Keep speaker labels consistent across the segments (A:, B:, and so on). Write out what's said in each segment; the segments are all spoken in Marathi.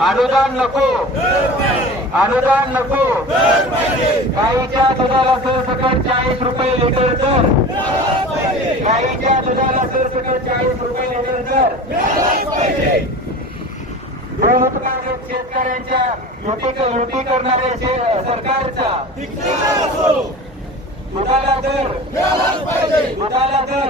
A: अनुदान नको. अनुदान नको. गाईच्या दुधाला सरसकट चाळीस रुपये लिटर दर. गाईच्या दुधाला सरसकट चाळीस रुपये लिटर दर. दूध उत्पादक शेतकऱ्यांच्या लुटी लुटी करणाऱ्या शे- सरकारचा. दुधाला दर. दुधाला दर.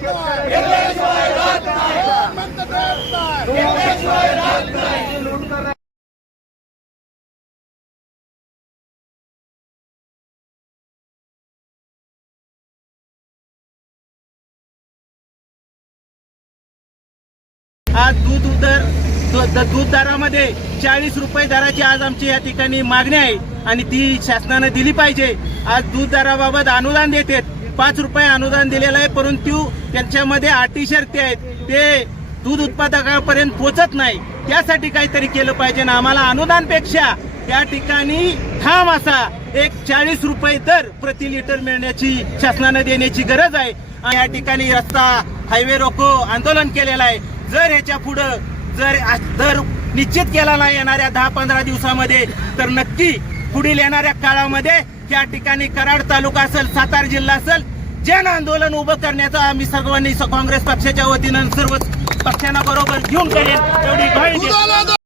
B: आज दूध उदर दूध दरामध्ये चाळीस रुपये दराची आज आमची या ठिकाणी मागणी आहे आणि ती शासनानं दिली पाहिजे. आज दूध दराबाबत अनुदान देतात पाच रुपये अनुदान दिलेलं आहे परंतु त्यांच्यामध्ये अटी शर्ती आहेत. ते दूध उत्पादकापर्यंत पोचत नाही. त्यासाठी काहीतरी केलं पाहिजे ना. आम्हाला अनुदानपेक्षा त्या ठिकाणी ठाम असा एक चाळीस रुपये दर प्रति लिटर मिळण्याची शासनानं देण्याची गरज आहे. आणि या ठिकाणी रस्ता हायवे रोको आंदोलन केलेलं आहे. जर ह्याच्या पुढं जर दर निश्चित केला नाही येणाऱ्या दहा पंधरा दिवसामध्ये तर नक्की पुढील येणाऱ्या काळामध्ये या ठिकाणी कराड तालुका असेल सातारा जिल्हा असेल जन आंदोलन उभं करण्याचं आम्ही सर्वांनी काँग्रेस पक्षाच्या वतीनं सर्व पक्षांना बरोबर घेऊन करेल एवढी